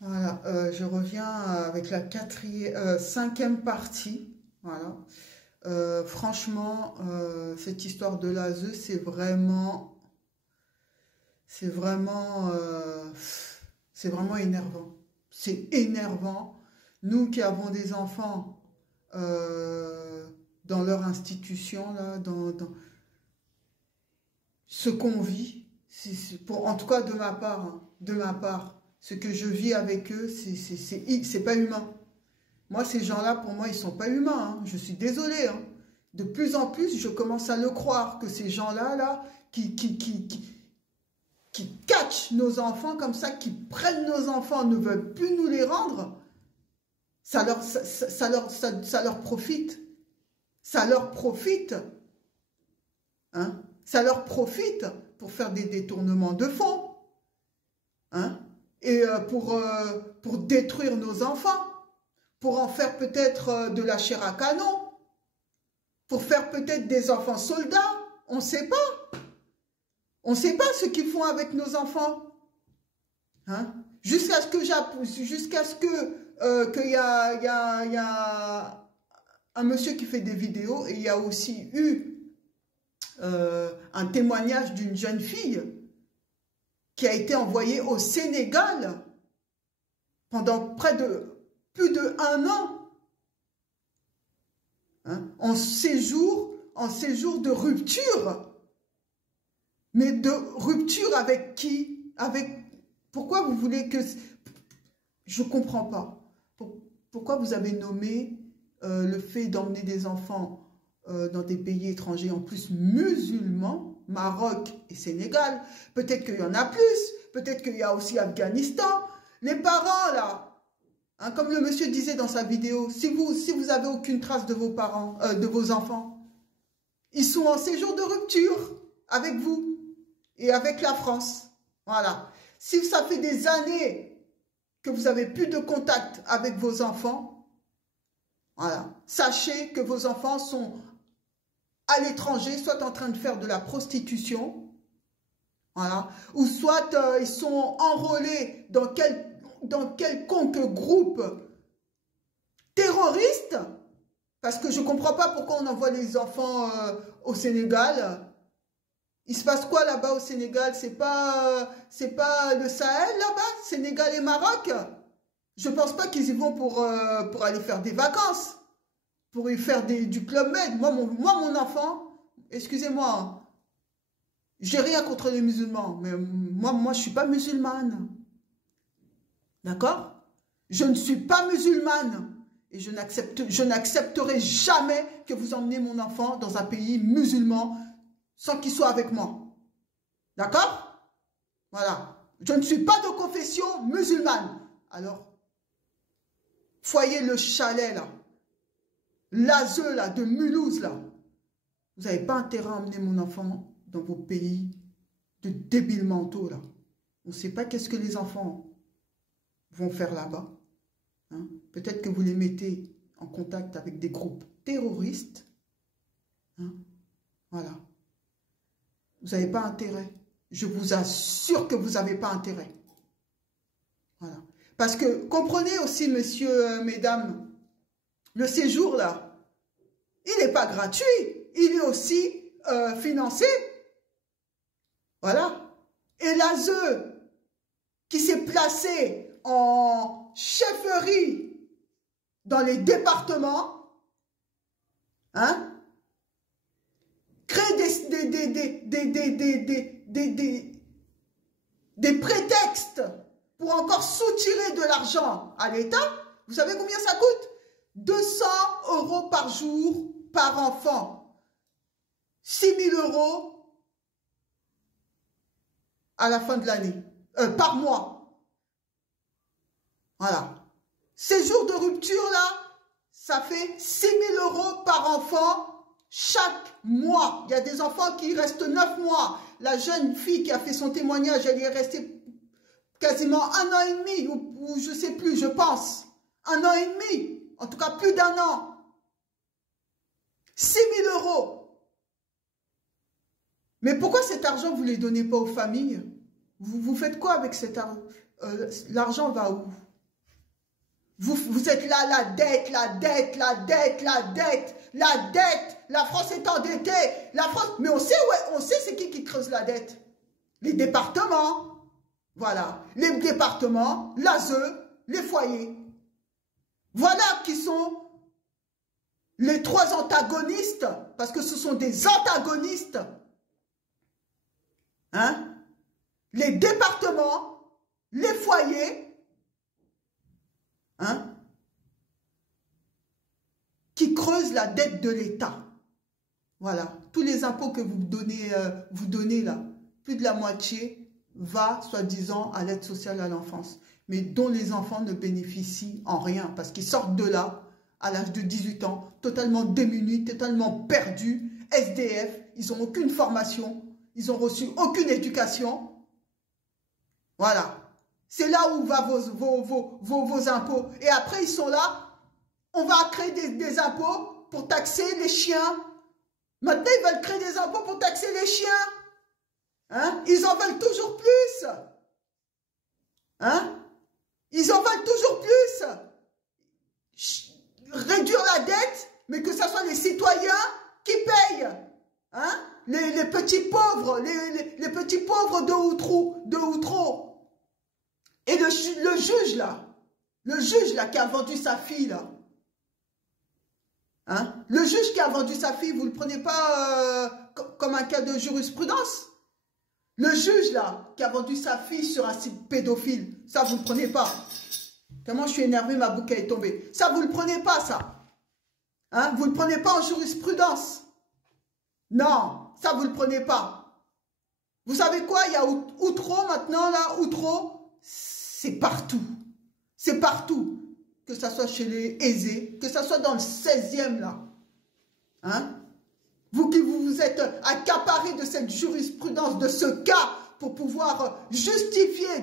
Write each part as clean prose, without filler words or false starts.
Voilà, je reviens avec la cinquième partie. Voilà. Franchement, cette histoire de l'ASE, c'est vraiment énervant. C'est énervant. Nous qui avons des enfants dans leur institution, là, dans ce qu'on vit, en tout cas de ma part, hein, ce que je vis avec eux, c'est pas humain. Moi, ces gens-là, pour moi, ils sont pas humains. Hein. Je suis désolée. Hein. De plus en plus, je commence à le croire que ces gens-là, qui catchent nos enfants comme ça, qui prennent nos enfants, ne veulent plus nous les rendre, ça leur profite. Ça leur profite. Hein. Ça leur profite pour faire des détournements de fonds. Hein. Et pour détruire nos enfants. Pour en faire peut-être de la chair à canon, pour faire peut-être des enfants soldats, on ne sait pas. On ne sait pas ce qu'ils font avec nos enfants. Hein? Jusqu'à ce que qu'il y a un monsieur qui fait des vidéos, et il y a aussi eu un témoignage d'une jeune fille qui a été envoyée au Sénégal pendant plus de 1 an, hein, en séjour de rupture. Mais de rupture avec qui? Pourquoi vous voulez que... Je ne comprends pas. Pourquoi vous avez nommé le fait d'emmener des enfants dans des pays étrangers, en plus musulmans, Maroc et Sénégal? Peut-être qu'il y en a plus, peut-être qu'il y a aussi Afghanistan. Les parents, là, hein, comme le monsieur disait dans sa vidéo, si vous avez aucune trace de vos parents, de vos enfants, ils sont en séjour de rupture avec vous et avec la France. Voilà. Si ça fait des années que vous avez plus de contact avec vos enfants, voilà, sachez que vos enfants sont à l'étranger, soit en train de faire de la prostitution, voilà, ou soit ils sont enrôlés dans quelconque groupe terroriste, parce que je ne comprends pas pourquoi on envoie les enfants au Sénégal. Il se passe quoi là-bas au Sénégal? C'est pas le Sahel là-bas, Sénégal et Maroc? Je pense pas qu'ils y vont pour aller faire des vacances, pour y faire du Club Med. Moi, mon enfant, excusez-moi, j'ai rien contre les musulmans, mais moi, je suis pas musulmane. D'accord? Je ne suis pas musulmane et je n'accepterai jamais que vous emmenez mon enfant dans un pays musulman sans qu'il soit avec moi. D'accord? Voilà. Je ne suis pas de confession musulmane. Alors, foyer le chalet là, l'ASE là, de Mulhouse là, vous n'avez pas intérêt à emmener mon enfant dans vos pays de débiles mentaux là. On ne sait pas qu'est-ce que les enfants vont faire là-bas. Hein? Peut-être que vous les mettez en contact avec des groupes terroristes. Hein? Voilà. Vous n'avez pas intérêt. Je vous assure que vous n'avez pas intérêt. Voilà. Parce que, comprenez aussi, messieurs, mesdames, le séjour là, il n'est pas gratuit. Il est aussi financé. Voilà. Et l'ASE qui s'est placé en chefferie dans les départements, hein, crée des prétextes pour encore soutirer de l'argent à l'État. Vous savez combien ça coûte? 200 € par jour, par enfant. 6 000 € à la fin de l'année, par mois. Voilà. Ces jours de rupture là, ça fait 6 000 € par enfant chaque mois. Il y a des enfants qui restent 9 mois. La jeune fille qui a fait son témoignage, elle y est restée quasiment 1 an et demi, ou je sais plus, je pense. 1 an et demi. En tout cas, plus d'1 an. 6 000 €. Mais pourquoi cet argent, vous ne les donnez pas aux familles? Vous faites quoi avec cet argent? L'argent va où? Vous êtes là, la dette, la dette, la dette, la dette, la dette. La France est endettée. La France, mais on sait c'est qui creuse la dette. Les départements. Voilà. Les départements, l'ASE, les foyers. Voilà qui sont les trois antagonistes, parce que ce sont des antagonistes. Hein? Les départements, les foyers, hein, qui creusent la dette de l'État. Voilà. Tous les impôts que vous donnez là, plus de la moitié va, soi-disant, à l'aide sociale à l'enfance, mais dont les enfants ne bénéficient en rien, parce qu'ils sortent de là, à l'âge de 18 ans, totalement démunis, totalement perdus, SDF, ils n'ont aucune formation, ils n'ont reçu aucune éducation. Voilà. C'est là où vont vos impôts. Et après, ils sont là. On va créer des impôts pour taxer les chiens. Maintenant, ils veulent créer des impôts pour taxer les chiens. Hein? Ils en veulent toujours plus. Hein? Ils en veulent toujours plus. Réduire la dette, mais que ce soit les citoyens qui payent. Hein? Les petits pauvres, les petits pauvres de Outreau. Et le juge là qui a vendu sa fille là. Hein? Le juge qui a vendu sa fille, vous ne le prenez pas comme un cas de jurisprudence? Le juge là qui a vendu sa fille sur un site pédophile, ça vous ne le prenez pas? Comment je suis énervée, ma bouquet est tombée. Ça vous ne le prenez pas ça? Hein? Vous ne le prenez pas en jurisprudence? Non, ça vous ne le prenez pas. Vous savez quoi? Il y a Outreau maintenant là, Outreau. C'est partout. C'est partout. Que ça soit chez les aisés, que ça soit dans le 16e là. Hein? Vous qui vous êtes accaparé de cette jurisprudence, de ce cas, pour pouvoir justifier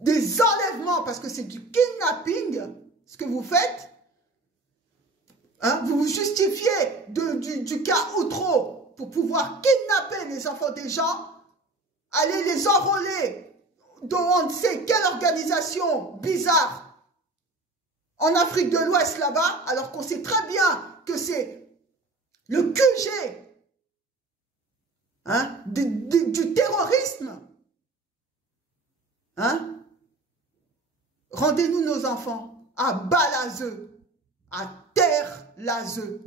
des enlèvements, parce que c'est du kidnapping, ce que vous faites. Hein? Vous vous justifiez du cas Outreau pour pouvoir kidnapper les enfants des gens, aller les enrôler dans on ne sait quelle organisation bizarre en Afrique de l'Ouest là-bas, alors qu'on sait très bien que c'est le QG hein, du terrorisme. Hein? Rendez-nous nos enfants à bas l'ASE, à terre l'ASE.